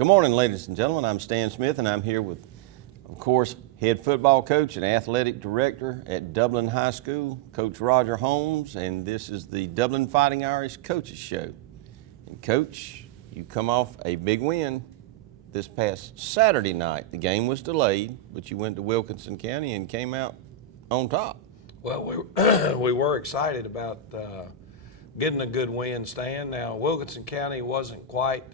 Good morning, ladies and gentlemen. I'm Stan Smith, and I'm here with, of course, head football coach and athletic director at Dublin High School, Coach Roger Holmes, and this is the Dublin Fighting Irish Coaches Show. And Coach, you come off a big win this past Saturday night. The game was delayed, but you went to Wilkinson County and came out on top. Well, we were excited about getting a good win, Stan. Now, Wilkinson County wasn't quite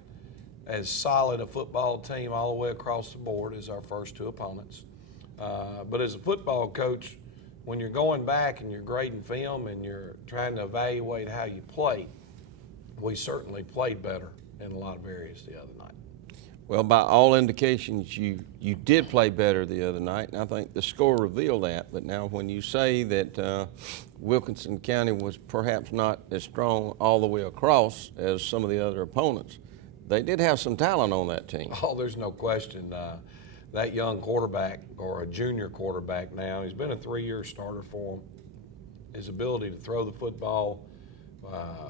as solid a football team all the way across the board as our first two opponents. But as a football coach, when you're going back and you're grading film and you're trying to evaluate how you play, we certainly played better in a lot of areas the other night. Well, by all indications, you did play better the other night, and I think the score revealed that. But now when you say that Wilkinson County was perhaps not as strong all the way across as some of the other opponents, they did have some talent on that team. Oh, there's no question. That young quarterback, or a junior quarterback now, he's been a 3-year starter for him. His ability to throw the football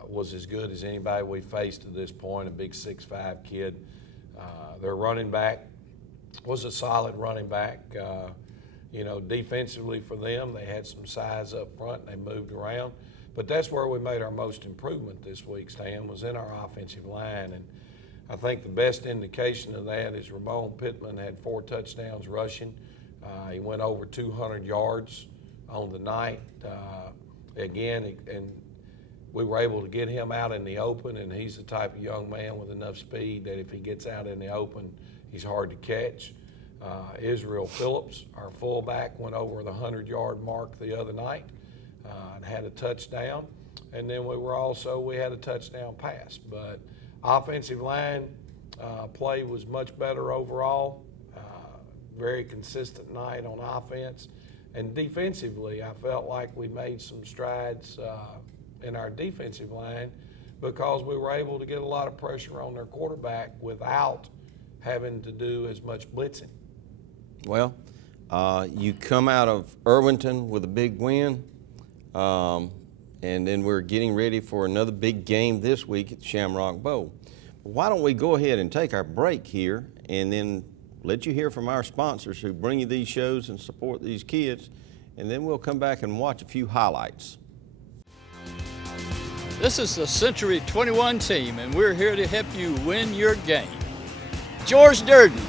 was as good as anybody we faced to this point, a big 6'5" kid. Their running back was a solid running back. Defensively for them, they had some size up front and they moved around. But that's where we made our most improvement this week, Stan, was in our offensive line. And I think the best indication of that is Ramon Pittman had 4 touchdowns rushing. He went over 200 yards on the night. And we were able to get him out in the open, and he's the type of young man with enough speed that if he gets out in the open, he's hard to catch. Israel Phillips, our fullback, went over the 100-yard mark the other night and had a touchdown. And then we had a touchdown pass. But offensive line play was much better overall. Very consistent night on offense. And defensively, I felt like we made some strides in our defensive line because we were able to get a lot of pressure on their quarterback without having to do as much blitzing. Well, you come out of Irwinton with a big win, and then we're getting ready for another big game this week at Shamrock Bowl. Why don't we go ahead and take our break here and then let you hear from our sponsors who bring you these shows and support these kids, and then we'll come back and watch a few highlights. This is the Century 21 team, and we're here to help you win your game. George Durden.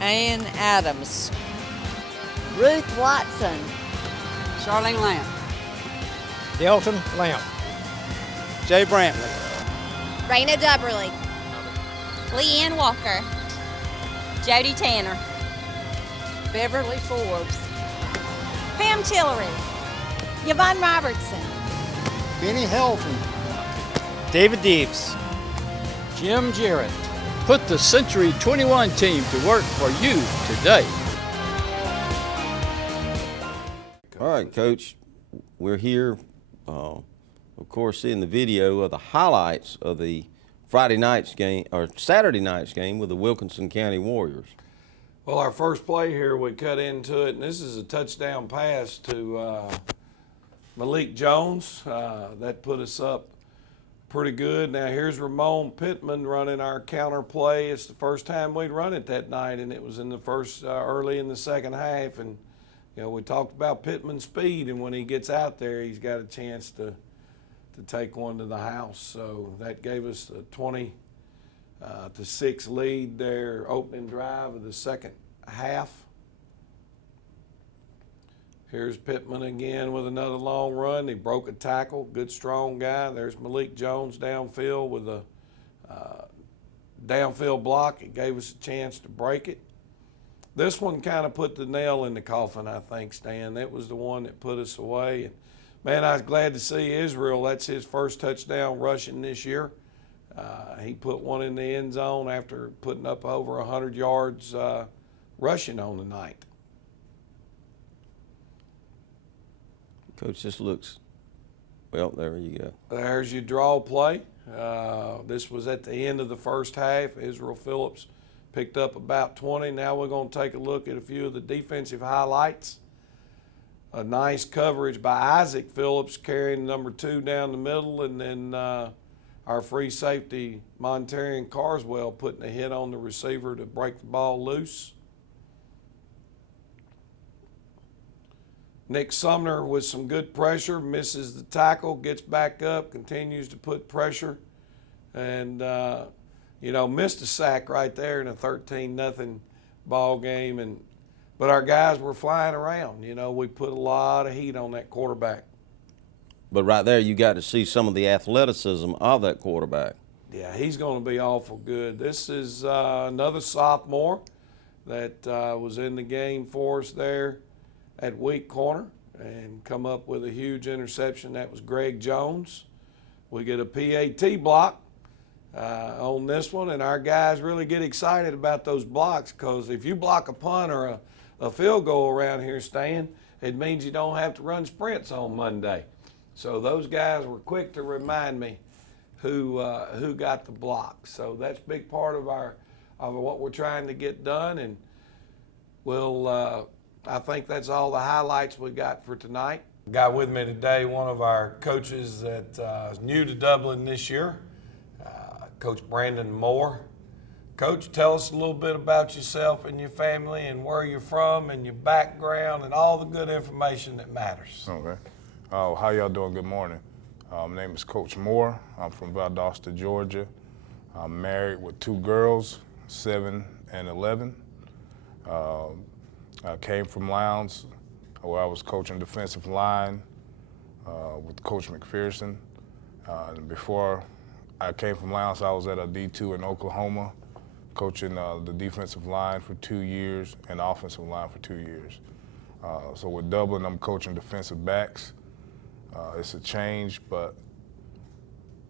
Ann Adams. Ruth Watson. Charlene Lamb. Delton Lamb. Jay Brantley. Raina Dubberly. Leanne Walker. Jody Tanner. Beverly Forbes. Pam Tillery. Yvonne Robertson. Benny Helton. David Deeves. Jim Jarrett. Put the Century 21 team to work for you today. All right, Coach, we're here, of course, seeing the video of the highlights of the Saturday night's game with the Wilkinson County Warriors. Well, our first play here, we cut into it, and this is a touchdown pass to Malik Jones. That put us up pretty good. Now here's Ramon Pittman running our counter play. It's the first time we'd run it that night, and it was in the early in the second half. And we talked about Pittman's speed, and when he gets out there, he's got a chance to take one to the house. So that gave us a 20-6 lead there, opening drive of the second half. Here's Pittman again with another long run. He broke a tackle, good strong guy. There's Malik Jones downfield with a downfield block. It gave us a chance to break it. This one kind of put the nail in the coffin, I think, Stan. That was the one that put us away. And man, I was glad to see Israel. That's his first touchdown rushing this year. He put one in the end zone after putting up over 100 yards rushing on the night. Coach, this looks, well, there you go. There's your draw play. This was at the end of the first half. Israel Phillips picked up about 20. Now we're going to take a look at a few of the defensive highlights. A nice coverage by Isaac Phillips carrying number 2 down the middle, and then our free safety, Montarian Carswell, putting a hit on the receiver to break the ball loose. Nick Sumner with some good pressure, misses the tackle, gets back up, continues to put pressure, and missed a sack right there in a 13-0 ball game. But our guys were flying around. We put a lot of heat on that quarterback. But right there, you got to see some of the athleticism of that quarterback. Yeah, he's going to be awful good. This is another sophomore that was in the game for us there at weak corner and come up with a huge interception. That was Greg Jones. We get a PAT block on this one, and our guys really get excited about those blocks, because if you block a punt or a field goal around here, Stan, it means you don't have to run sprints on Monday. So those guys were quick to remind me who got the block. So that's a big part of what we're trying to get done, and I think that's all the highlights we got for tonight. Got with me today one of our coaches that is new to Dublin this year, Coach Brandon Moore. Coach, tell us a little bit about yourself and your family and where you're from and your background and all the good information that matters. Okay. How y'all doing? Good morning. My name is Coach Moore. I'm from Valdosta, Georgia. I'm married with 2 girls, 7 and 11. I came from Lowndes, where I was coaching defensive line with Coach McPherson. And before I came from Lowndes, I was at a D2 in Oklahoma, coaching the defensive line for 2 years and the offensive line for 2 years. So with Dublin, I'm coaching defensive backs. It's a change, but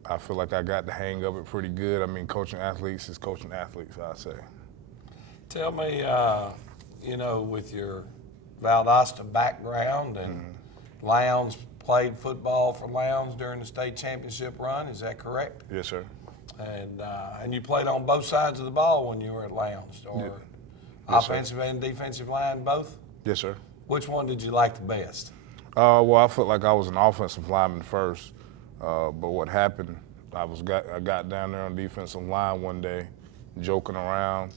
I feel like I got the hang of it pretty good. I mean, coaching athletes is coaching athletes, I'd say. Tell me, with your Valdosta background and Lowndes, played football for Lowndes during the state championship run, is that correct? Yes, sir. And you played on both sides of the ball when you were at Lowndes, or Yes, offensive and defensive line, both? Yes, sir. Which one did you like the best? Well, I felt like I was an offensive lineman first, but what happened, I got down there on the defensive line one day, joking around,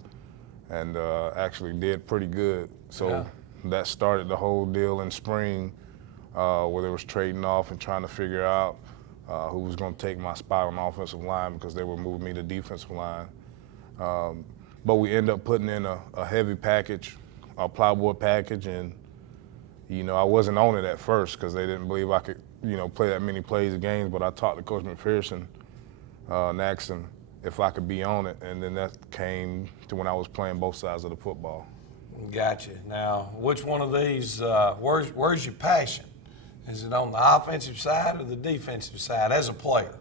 and actually did pretty good. So that started the whole deal in spring, where they was trading off and trying to figure out who was going to take my spot on the offensive line, because they were moving me to defensive line. But we ended up putting in a heavy package, a plywood package, and I wasn't on it at first because they didn't believe I could, play that many plays of games. But I talked to Coach McPherson and asked him if I could be on it, and then that came to when I was playing both sides of the football. Gotcha. Now, which one of these, where's your passion? Is it on the offensive side or the defensive side as a player?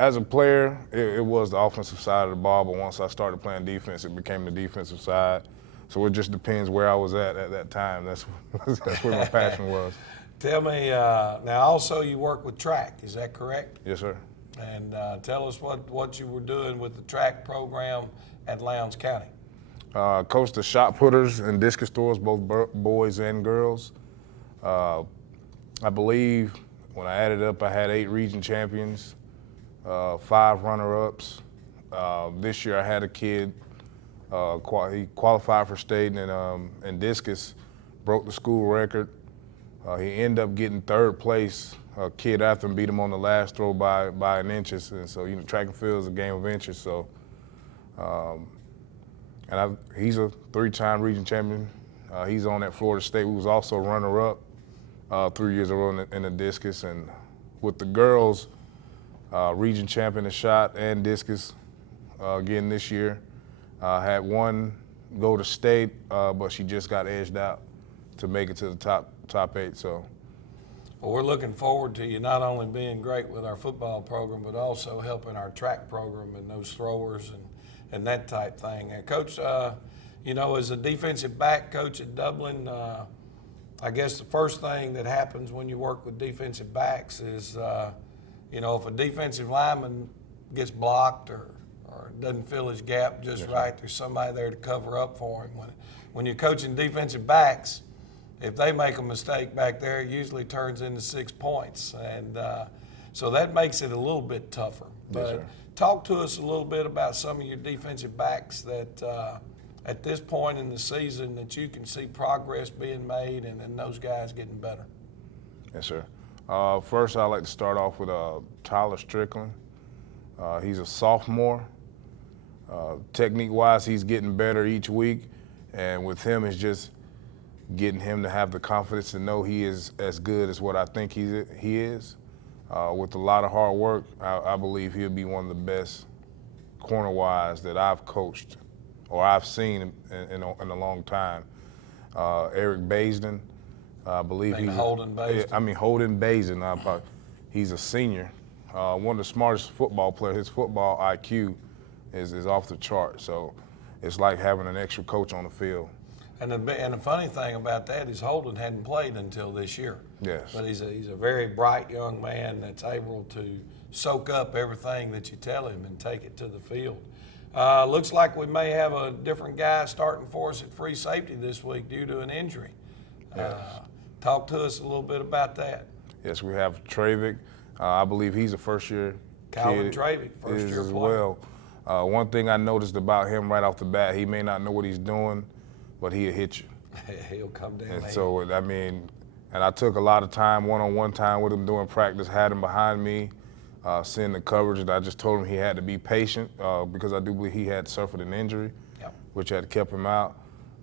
As a player, it was the offensive side of the ball, but once I started playing defense, it became the defensive side. So it just depends where I was at that time. That's where my passion was. Tell me, now also you work with track, is that correct? Yes, sir. And tell us what you were doing with the track program at Lowndes County. Coached the shot putters and discus throwers, both boys and girls. I believe when I added up, I had 8 region champions, 5 runner-ups. This year I had a kid, he qualified for state in discus, broke the school record. He ended up getting 3rd place. A kid after him beat him on the last throw by an inch. And so, track and field is a game of inches. So, he's a 3-time region champion. He's on at Florida State. We was also runner-up 3 years ago in the discus. And with the girls, region champion in shot and discus again this year. Had one go to state, but she just got edged out to make it to the top 8. So. Well, we're looking forward to you not only being great with our football program, but also helping our track program and those throwers and that type thing. And Coach, as a defensive back coach at Dublin, I guess the first thing that happens when you work with defensive backs is, if a defensive lineman gets blocked or doesn't fill his gap just right, there's somebody there to cover up for him. When you're coaching defensive backs, if they make a mistake back there, it usually turns into 6 points. And So that makes it a little bit tougher. But sir. talk to us a little bit about some of your defensive backs that at this point in the season that you can see progress being made and then those guys getting better. Yes, sir. First, I'd like to start off with Tyler Strickland. He's a sophomore. Technique-wise, he's getting better each week, and with him, it's just getting him to have the confidence to know he is as good as what I think he is. With a lot of hard work, I believe he'll be one of the best corner-wise that I've coached or I've seen in a long time. Eric Baisden, I believe he's Holden Baisden. Holden Baisden. He's a senior. One of the smartest football players. His football IQ is off the chart. So it's like having an extra coach on the field. And the funny thing about that is Holden hadn't played until this year. Yes. But he's a very bright young man that's able to soak up everything that you tell him and take it to the field. Looks like we may have a different guy starting for us at free safety this week due to an injury. Yes. Talk to us a little bit about that. Yes, we have Travick. I believe he's a first-year Calvin kid. Travick, first-year as player. well. One thing I noticed about him right off the bat, he may not know what he's doing, but he'll hit you. He'll come down. And so, and I took a lot of time, one-on-one time with him during practice, had him behind me, seeing the coverage, and I just told him he had to be patient because I do believe he had suffered an injury, which had kept him out.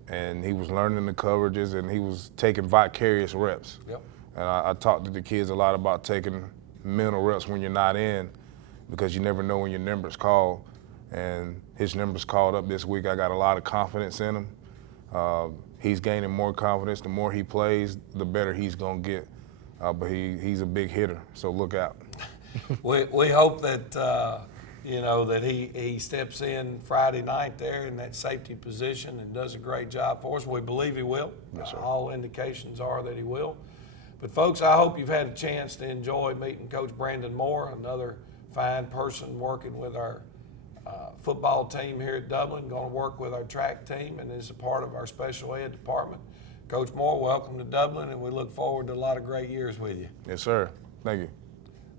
And he was learning the coverages, and he was taking vicarious reps. Yep. And I talked to the kids a lot about taking mental reps when you're not in, because you never know when your number's called. And his number's called up this week. I got a lot of confidence in him. He's gaining more confidence. The more he plays, the better he's going to get. But he's a big hitter, so look out. We hope that, that he steps in Friday night there in that safety position and does a great job for us. We believe he will. Yes, sir. All indications are that he will. But, folks, I hope you've had a chance to enjoy meeting Coach Brandon Moore, another fine person working with our football team here at Dublin, going to work with our track team and is a part of our special ed department. Coach Moore, welcome to Dublin, and we look forward to a lot of great years with you. Yes, sir. Thank you.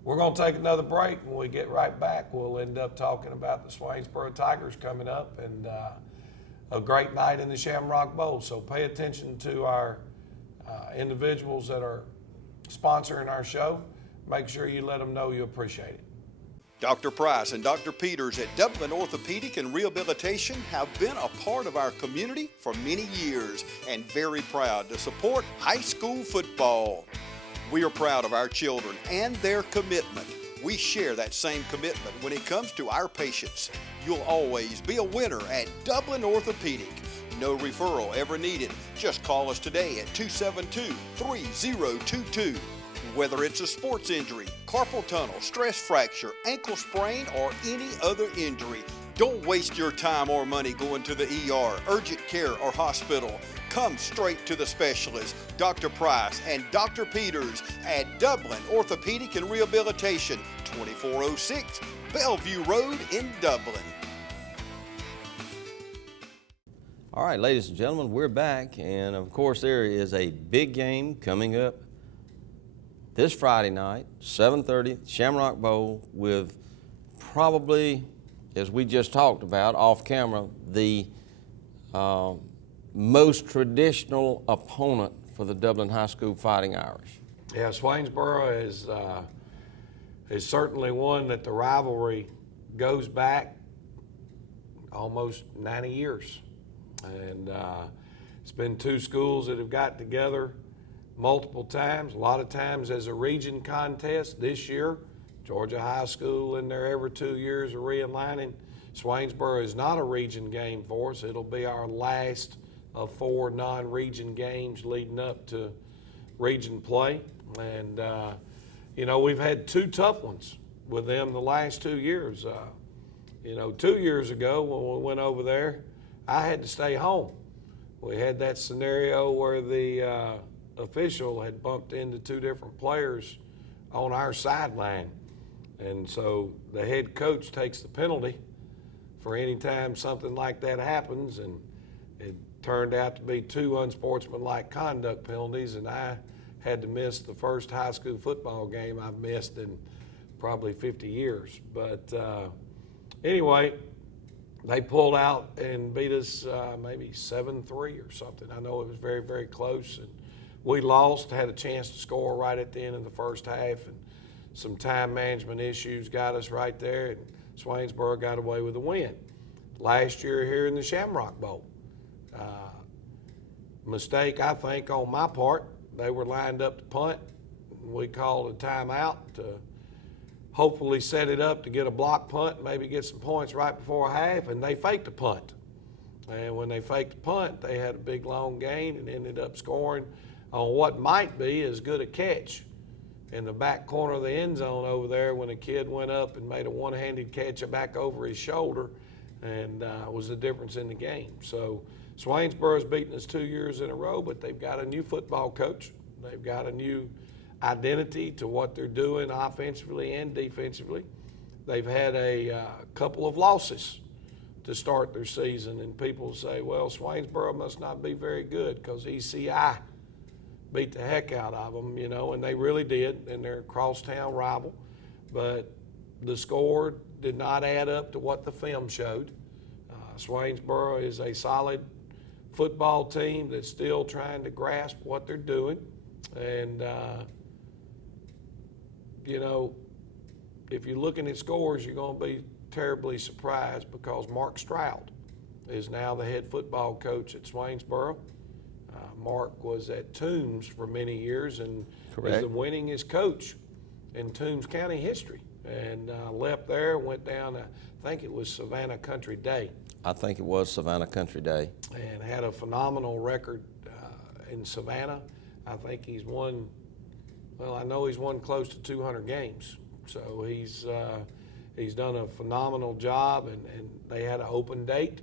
We're going to take another break. When we get right back, we'll end up talking about the Swainsboro Tigers coming up and a great night in the Shamrock Bowl. So pay attention to our individuals that are sponsoring our show. Make sure you let them know you appreciate it. Dr. Price and Dr. Peters at Dublin Orthopedic and Rehabilitation have been a part of our community for many years and very proud to support high school football. We are proud of our children and their commitment. We share that same commitment when it comes to our patients. You'll always be a winner at Dublin Orthopedic. No referral ever needed. Just call us today at 272-3022. Whether it's a sports injury, carpal tunnel, stress fracture, ankle sprain, or any other injury, don't waste your time or money going to the ER, urgent care, or hospital. Come straight to the specialist, Dr. Price and Dr. Peters at Dublin Orthopedic and Rehabilitation, 2406 Bellevue Road in Dublin. All right, ladies and gentlemen, we're back, and of course there is a big game coming up this Friday night, 7:30, Shamrock Bowl, with probably, as we just talked about off camera, the most traditional opponent for the Dublin High School Fighting Irish. Yeah, Swainsboro is certainly one that the rivalry goes back almost 90 years. And it's been two schools that have got together multiple times, a lot of times as a region contest. This year, Georgia High School in there every 2 years are realigning. Swainsboro is not a region game for us. It'll be our last of 4 non-region games leading up to region play. And, we've had 2 tough ones with them the last 2 years. 2 years ago when we went over there, I had to stay home. We had that scenario where the official had bumped into 2 different players on our sideline. And so the head coach takes the penalty for any time something like that happens, and it turned out to be 2 unsportsmanlike conduct penalties, and I had to miss the first high school football game I've missed in probably 50 years. But anyway, they pulled out and beat us maybe 7-3 or something. I know it was very, very close. And we lost, had a chance to score right at the end of the first half, and some time management issues got us right there, and Swainsboro got away with the win. Last year here in the Shamrock Bowl, mistake, I think, on my part. They were lined up to punt. We called a timeout to hopefully set it up to get a block punt, maybe get some points right before half, and they faked a punt. And when they faked a punt, they had a big long gain and ended up scoring on what might be as good a catch in the back corner of the end zone over there when a kid went up and made a one-handed catch back over his shoulder, and was the difference in the game. So Swainsboro's beaten us 2 years in a row, but they've got a new football coach. They've got a new identity to what they're doing offensively and defensively. They've had a couple of losses to start their season, and people say, well, Swainsboro must not be very good because ECI beat the heck out of them, you know, and they really did, and they're a crosstown rival. But the score did not add up to what the film showed. Swainsboro is a solid football team that's still trying to grasp what they're doing. And, you know, if you're looking at scores, you're going to be terribly surprised because Mark Stroud is now the head football coach at Swainsboro. Mark was at Toombs for many years and is the winningest coach in Toombs County history. And left there, went down, I think it was Savannah Country Day. I think it was Savannah Country Day. And had a phenomenal record in Savannah. I think he's won, well, I know he's won close to 200 games. So he's done a phenomenal job, and they had an open date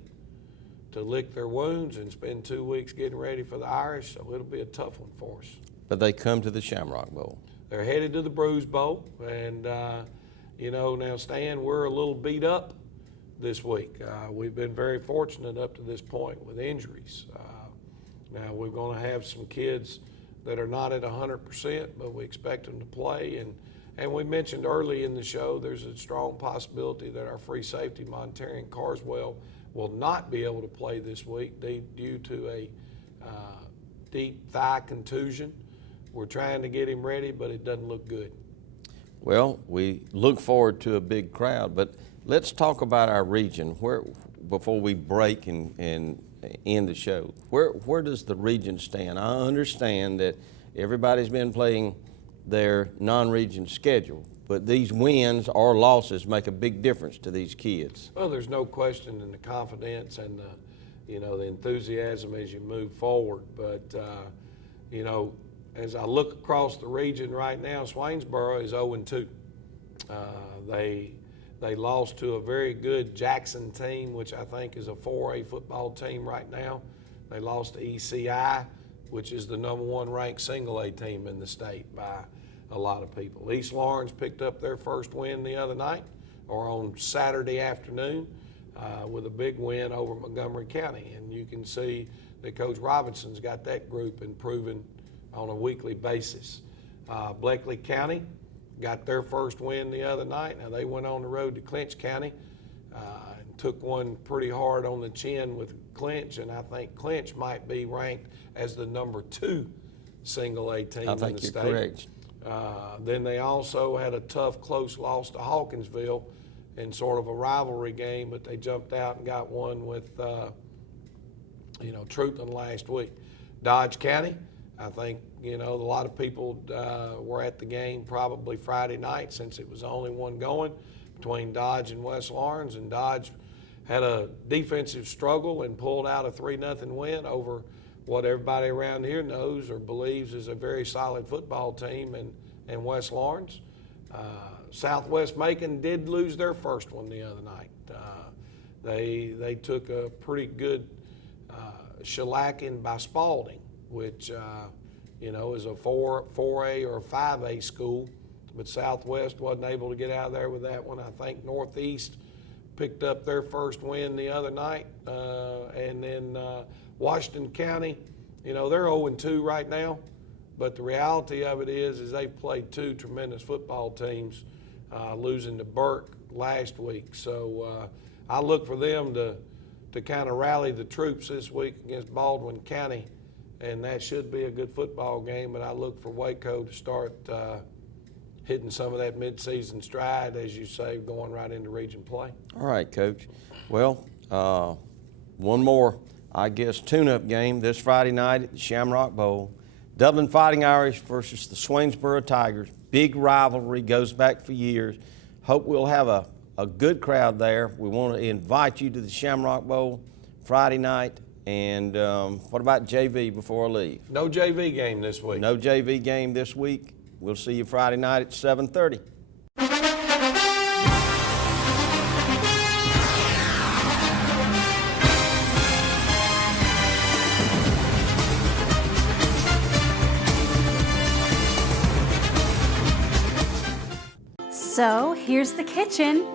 to lick their wounds and spend 2 weeks getting ready for the Irish, so it'll be a tough one for us. But they come to the Shamrock Bowl. They're headed to the Bruise Bowl, and you know, now Stan, we're a little beat up this week. We've been very fortunate up to this point with injuries. Now we're going to have some kids that are not at 100%, but we expect them to play. And we mentioned early in the show, there's a strong possibility that our free safety, Montarian Carswell, will not be able to play this week due to a deep thigh contusion. We're trying to get him ready, but it doesn't look good. Well, we look forward to a big crowd, but let's talk about our region. Where, before we break and end the show, where does the region stand? I understand that everybody's been playing their non-region schedule, but these wins or losses make a big difference to these kids. Well, there's no question in the confidence and the enthusiasm as you move forward. But you know, as I look across the region right now, Swainsboro is 0-2. They lost to a very good Jackson team, which I think is a 4A football team right now. They lost to ECI, which is the #1 ranked single-A team in the state by a lot of people. East Lawrence picked up their first win the other night, or on Saturday afternoon, with a big win over Montgomery County. And you can see that Coach Robinson's got that group improving on a weekly basis. Blakely County got their first win the other night. Now they went on the road to Clinch County and took one pretty hard on the chin with Clinch, and I think Clinch might be ranked as the #2 single-A team in the state. I think you're correct. Then they also had a tough, close loss to Hawkinsville in sort of a rivalry game, but they jumped out and got one with, Truthland last week. Dodge County, I think, a lot of people were at the game probably Friday night since it was the only one going between Dodge and West Lawrence, and Dodge had a defensive struggle and pulled out a 3-0 win over what everybody around here knows or believes is a very solid football team in West Lawrence. Southwest Macon did lose their first one the other night. They took a pretty good shellacking by Spalding, which is a 4A or a 5A school, but Southwest wasn't able to get out of there with that one. I think Northeast picked up their first win the other night, and then Washington County, they're 0-2 right now, but the reality of it is they've played two tremendous football teams losing to Burke last week. So I look for them to kind of rally the troops this week against Baldwin County, and that should be a good football game. But I look for Waco to start hitting some of that midseason stride, as you say, going right into region play. All right, Coach. Well, one more, I guess, tune-up game this Friday night at the Shamrock Bowl. Dublin Fighting Irish versus the Swainsboro Tigers. Big rivalry, goes back for years. Hope we'll have a good crowd there. We want to invite you to the Shamrock Bowl Friday night. And what about JV before I leave? No JV game this week. No JV game this week. We'll see you Friday night at 7:30. So here's the kitchen.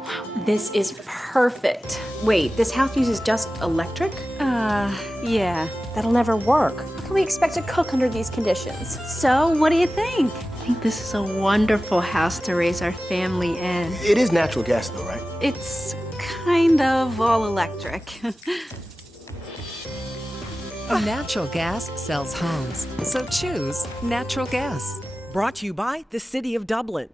This is perfect. Wait, this house uses just electric? Yeah. That'll never work. How can we expect to cook under these conditions? So what do you think? I think this is a wonderful house to raise our family in. It is natural gas though, right? It's kind of all electric. Natural gas sells homes, so choose natural gas. Brought to you by the City of Dublin.